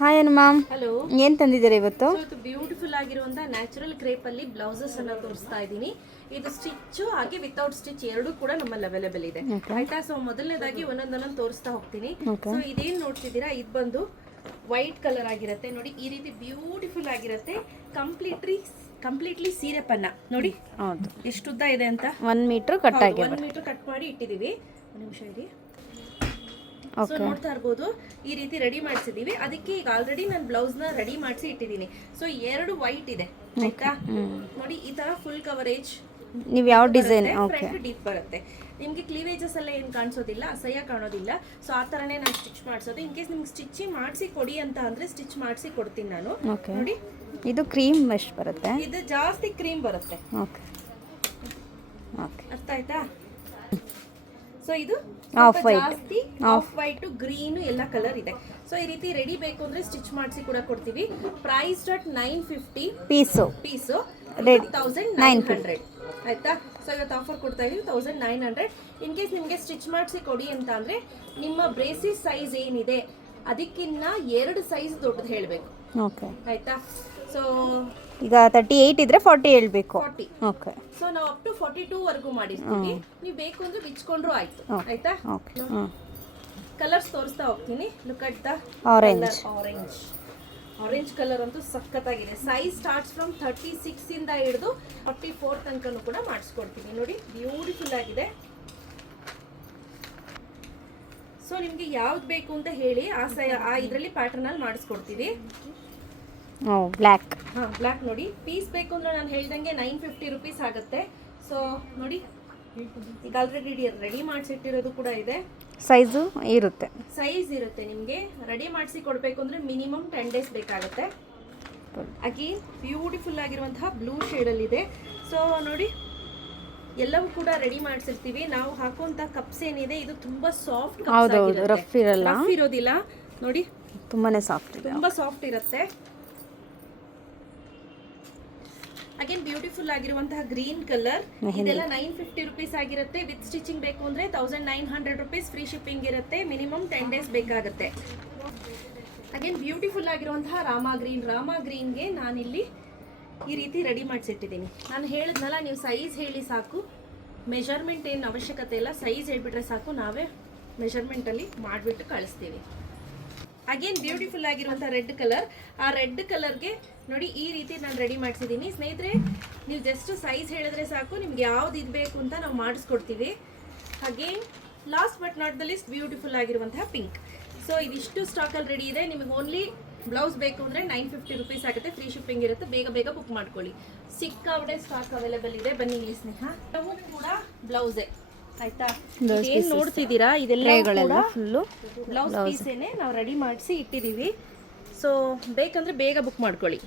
Hi ma'am hello ಏನ್ ತಂದಿದ್ದೀರಾ ಇವತ್ತು? ಇವತ್ತು ಬ್ಯೂಟಿಫುಲ್ ಆಗಿರುವಂತಹ ನ್ಯಾಚುರಲ್ ಕ್ರೇಪ್ ಅಲ್ಲಿ ಬ್ಲೌಸಸ್ ಅನ್ನ ತೋರಿಸ್ತಾ ಇದ್ದೀನಿ. ಇದು ಸ್ಟಿಚ್ ಹಾಗೆ ವಿತೌಟ್ ಸ್ಟಿಚ್ ಎರಡು ಕೂಡ ನಮ್ಮಲ್ಲಿ ಅವೈಲೇಬಲ್ ಇದೆ. ಆಯ್ತಾ ಸೊ ಮೊದಲನೇದಾಗಿ ಒಂದೊಂದನ್ನ ತೋರಿಸ್ತಾ ಹೋಗ್ತೀನಿ. ಸೊ ಇದೇನ್ ನೋಡ್ತಿದ್ದೀರಾ? ಇದು ಬಂದು ವೈಟ್ ಕಲರ್ ಆಗಿರುತ್ತೆ. ನೋಡಿ ಈ ರೀತಿ ಬ್ಯೂಟಿಫುಲ್ ಆಗಿರುತ್ತೆ. ಕಂಪ್ಲೀಟ್ಲಿ ಕಂಪ್ಲೀಟ್ಲಿ ಸೀರೆ ಪನ್ನ ನೋಡಿ ಎಷ್ಟು ಉದ್ದ ಇದೆ ಅಂತ? ಒನ್ ಮೀಟರ್ ಕಟ್ ಆಗಿ ಒಂದು ಮೀಟರ್ ಕಟ್ ಮಾಡಿ ಇಟ್ಟಿದೀವಿ ಒಂದು ನಿಮಿಷ ಇರಿ. ಸೊ ನೋಡ್ತಾ ಇರ್ಬೋದು ಈ ರೀತಿ ರೆಡಿ ಮಾಡಿಸಿದೀವಿ ಅದಕ್ಕೆ ಈಗ ಆಲ್ರೆಡಿ ನಾನು ಬ್ಲೌಸ್ನ ರೆಡಿ ಮಾಡಿಸಿ ಇಟ್ಟಿದ್ದೀನಿ. ಸೊ ಎರಡು ವೈಟ್ ಇದೆ ಆಯ್ತಾ? ನೋಡಿ ಈ ತರ ಫುಲ್ ಕವರೇಜ್ ನೀವು ಯಾವ ಡಿಸೈನ್ ಡೀಪ್ ಬರುತ್ತೆ ನಿಮ್ಗೆ ಕ್ಲೀವೇಜಸ್ ಎಲ್ಲ ಏನು ಕಾಣಿಸೋದಿಲ್ಲ ಅಸಹ್ಯ ಕಾಣೋದಿಲ್ಲ. ಸೊ ಆ ಥರನೇ ನಾನು ಸ್ಟಿಚ್ ಮಾಡಿಸೋದು. ಇನ್ ಕೇಸ್ ನಿಮ್ಗೆ ಸ್ಟಿಚ್ ಮಾಡಿಸಿ ಕೊಡಿ ಅಂತ ಅಂದ್ರೆ ಸ್ಟಿಚ್ ಮಾಡಿಸಿ ಕೊಡ್ತೀನಿ ನಾನು. ನೋಡಿ. ಇದು ಕ್ರೀಮ್ ಎಷ್ಟು ಬರುತ್ತೆ? ಇದು ಜಾಸ್ತಿ ಕ್ರೀಮ್ ಬರುತ್ತೆ. ಓಕೆ ಓಕೆ ಅರ್ಥ ಆಯ್ತಾ? ಸೊ ಇದು ಆಫ್ ಜಾಸ್ತಿ ಆಫ್ ವೈಟ್ ಗ್ರೀನ್ ಎಲ್ಲ ಕಲರ್ ಇದೆ. ಸೊ ಈ ರೀತಿ ರೆಡಿ ಬೇಕು ಅಂದ್ರೆ ಸ್ಟಿಚ್ ಮಾಡಿಸಿ ಕೂಡ ಕೊಡ್ತೀವಿ. Price dot nine fifty piece piece thousand nine hundred ಆಯ್ತಾ? ಸೊ ಇವತ್ತು ಆಫರ್ ಕೊಡ್ತಾ ಇದೀವಿ thousand nine hundred in case ನಿಮಗೆ ಸ್ಟಿಚ್ ಮಾಡಿಸಿ ಕೊಡಿ ಅಂತ ಅಂದ್ರೆ ನಿಮ್ಮ ಬ್ರೇಸಿಸ್ ಸೈಜ್ ಏನಿದೆ ಅದಕ್ಕಿನ್ನ ಎರಡು ಸೈಜ್ ದೊಡ್ಡದು ಹೇಳಬೇಕು. ಓಕೆ ಆಯ್ತಾ? ಸೊ ಈಗ ತರ್ಟಿ ಏಯ್ಟ್ ಇದ್ರೆ ಫಾರ್ಟಿ ಹೇಳ್ಬೇಕು. ಫಾರ್ಟಿ ಓಕೆ ಸೊ ನಾವು ಅಪ್ ಟು ಫಾರ್ಟಿ ಟೂ ವರ್ಗೂ ಮಾಡಿರ್ತೀವಿ ನೀವು ಬೇಕು ಅಂದ್ರೆ ಬಿಚ್ಕೊಂಡ್ರು ಆಯ್ತು. ಆಯ್ತಾ? ಓಕೆ ಕಲರ್ಸ್ ತೋರಿಸ್ತಾ ಹೋಗ್ತೀನಿ. Look at the orange orange orange colour ಅಂತೂ ಸಖತ್ತಾಗಿದೆ. Size starts from thirty six ಇಂದ ಹಿಡಿದು ಫಾರ್ಟಿ ಫೋರ್ ತನಕನೂ ಕೂಡ ಮಾಡಿಸ್ಕೊಡ್ತೀನಿ. ನೋಡಿ ಬ್ಯೂಟಿಫುಲ್ ಆಗಿದೆ. ಸೊ ನಿಮಗೆ ಯಾವ್ದು ಬೇಕು ಅಂತ ಹೇಳಿ ಆ ಸೈ ಆ ಇದರಲ್ಲಿ ಪ್ಯಾಟರ್ನ್ ಅಲ್ಲಿ ಮಾಡಿಸ್ಕೊಡ್ತೀವಿ. ಬ್ಲ್ಯಾಕ್ ಹಾಂ ಬ್ಲ್ಯಾಕ್ ನೋಡಿ. ಪೀಸ್ ಬೇಕು ಅಂದ್ರೆ ನಾನು ಹೇಳ್ದಂಗೆ ನೈನ್ ಫಿಫ್ಟಿ ರುಪೀಸ್ ಆಗುತ್ತೆ. ಸೊ ನೋಡಿ. ಈಗ ಆಲ್ರೆಡಿ ರೆಡಿ ಮಾಡಿಸಿಟ್ಟಿರೋದು ಕೂಡ ಇದೆ. ಸೈಜು ಇರುತ್ತೆ. ಸೈಜ್ ಇರುತ್ತೆ ನಿಮಗೆ. ರೆಡಿ ಮಾಡಿಸಿ ಕೊಡಬೇಕು ಅಂದ್ರೆ ಮಿನಿಮಮ್ ಟೆನ್ ಡೇಸ್ ಬೇಕಾಗುತ್ತೆ. ಅಗೇನ್ ಬ್ಯೂಟಿಫುಲ್ ಆಗಿರುವಂತಹ ಬ್ಲೂ ಶೇಡಲ್ಲಿದೆ ಸೊ ನೋಡಿ. ಎಲ್ಲವೂ ಕೂಡ ರೆಡಿ ಮಾಡಿಸಿರ್ತೀವಿ. ನಾವು ಹಾಕುವಂತ ಕಪ್ಸ್ ಏನಿದೆ ಇದು ತುಂಬಾ ಸಾಫ್ಟ್ ಹೌದೌದು ರಫ್ ಇರಲ್ಲ? ರಫ್ ಇರೋದಿಲ್ಲ. ನೋಡಿ. ತುಂಬಾನೇ ಸಾಫ್ಟ್ ಇದೆ. ತುಂಬಾ ಸಾಫ್ಟ್ ಇರುತ್ತೆ. ಅಗೇನ್ ಬ್ಯೂಟಿಫುಲ್ ಆಗಿರುವಂತಹ ಗ್ರೀನ್ ಕಲರ್ ಇದೆಲ್ಲ ನೈನ್ ಫಿಫ್ಟಿ ರುಪೀಸ್ ಆಗಿರುತ್ತೆ. ವಿತ್ ಸ್ಟಿಚಿಂಗ್ ಬೇಕು ಅಂದ್ರೆ thousand nine hundred rupees free shipping ಇರುತ್ತೆ. ಮಿನಿಮಮ್ ಟೆನ್ ಡೇಸ್ ಬೇಕಾಗುತ್ತೆ. ಅಗೇನ್ ಬ್ಯೂಟಿಫುಲ್ ಆಗಿರುವಂತಹ ರಾಮಾ ಗ್ರೀನ್ ರಾಮಾ ಗ್ರೀನ್ಗೆ ನಾನಿಲ್ಲಿ ಈ ರೀತಿ ರೆಡಿ ಮಾಡಿಸಿಟ್ಟಿದ್ದೀನಿ. ನಾನು ಹೇಳಿದ್ನಲ್ಲ, ನೀವು ಸೈಜ್ ಹೇಳಿ ಸಾಕು. ಮೆಜರ್ಮೆಂಟ್ ಏನು ಅವಶ್ಯಕತೆ ಇಲ್ಲ ಸೈಜ್ ಹೇಳಿಬಿಟ್ರೆ ಸಾಕು, ನಾವೇ ಮೆಷರ್ಮೆಂಟಲ್ಲಿ ಮಾಡಿಬಿಟ್ಟು ಕಳಿಸ್ತೀವಿ. ಅಗೇನ್ ಬ್ಯೂಟಿಫುಲ್ ಆಗಿರುವಂಥ ರೆಡ್ ಕಲರ್ ಆ ರೆಡ್ ಕಲರ್ಗೆ ನೋಡಿ, ಈ ರೀತಿ ನಾನು ರೆಡಿ ಮಾಡಿಸಿದ್ದೀನಿ. ಸ್ನೇಹಿತರೆ, ನೀವು ಜಸ್ಟ್ ಸೈಜ್ ಹೇಳಿದ್ರೆ ಸಾಕು, ನಿಮ್ಗೆ ಯಾವ್ದು ಇದು ಅಂತ ನಾವು ಮಾಡಿಸ್ಕೊಡ್ತೀವಿ. Again last but not the least beautiful ಆಗಿರುವಂತಹ ಪಿಂಕ್ ಸೊ ಇದಿಷ್ಟು ಸ್ಟಾಕಲ್ಲಿ ರೆಡಿ ಇದೆ. ನಿಮಗೆ ಓನ್ಲಿ ಬ್ಲೌಸ್ ಬೇಕು ಅಂದರೆ ನೈನ್ ಫಿಫ್ಟಿ ರುಪೀಸ್ ಆಗುತ್ತೆ. ಫ್ರೀ ಶಿಪ್ಪಿಂಗ್ ಇರುತ್ತೆ. ಬೇಗ ಬೇಗ ಬುಕ್ ಮಾಡ್ಕೊಳ್ಳಿ. ಸಿಕ್ಕಾವಡೆ ಸ್ಟಾಕ್ ಅವೈಲೇಬಲ್ ಇದೆ. ಬನ್ನಿ ಇಲ್ಲಿ ಸ್ನೇಹ. ನಾವು ಕೂಡ ಬ್ಲೌಸೇ. ಆಯ್ತಾ? ಏನ್ ನೋಡ್ತಿದ್ದೀರಾ? ಇದೆಲ್ಲ ಫುಲ್ಲು ಬ್ಲೌಸ್ ಪೀಸೇನೆ ನಾವು ರೆಡಿ ಮಾಡಿಸಿ ಇಟ್ಟಿದ್ದೀವಿ. ಸೊ ಬೇಕಂದ್ರೆ ಬೇಗ ಬುಕ್ ಮಾಡ್ಕೊಳ್ಳಿ.